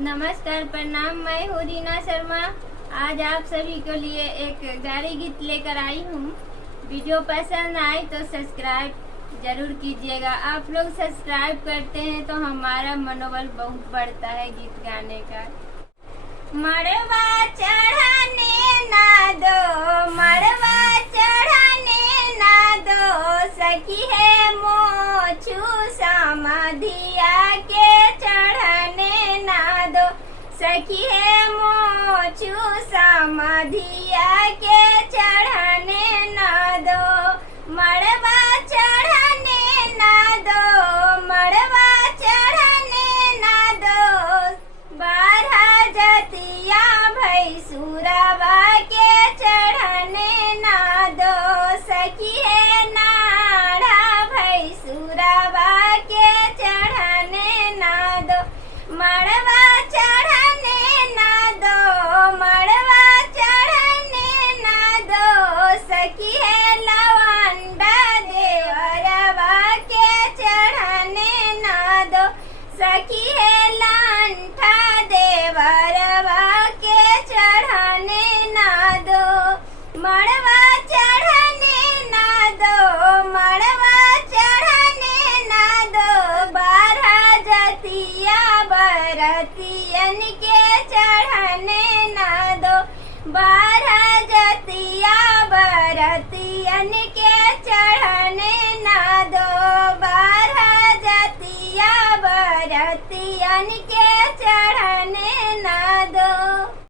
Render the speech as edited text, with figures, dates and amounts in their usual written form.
नमस्कार, प्रणाम। मैं हूँ रीना शर्मा। आज आप सभी के लिए एक गाड़ी गीत लेकर आई हूँ। वीडियो पसंद आए तो सब्सक्राइब जरूर कीजिएगा। आप लोग सब्सक्राइब करते हैं तो हमारा मनोबल बहुत बढ़ता है गीत गाने का। मड़वा चढ़ाने ना दो, मड़वा चढ़ाने ना दो, सखी है मोछू समाधिया के चढ़ने ना दो, सखी है मोछू समाधिया के चढ़ने ना दो, मड़वा चढ़ने ना दो, मड़वा चढ़ने ना दो, बारह जतिया भैसुरवा के चढ़ने ना दो, सखी है नाड़ा भैसुरवा के चढ़ने ना दो, मड़वा चढ़ने ना दो, मड़वा चढ़ने ना दो, सखी है लवंडा देवरवा के चढ़ने ना दो, सखी है लांठा देवरवा के चढ़ने ना दो, मड़वा चढ़ने ना दो, मड़वा चढ़ने ना दो, बारह जतिया बरतियन के चढ़ने ना दो, बारह जतिया बरतियन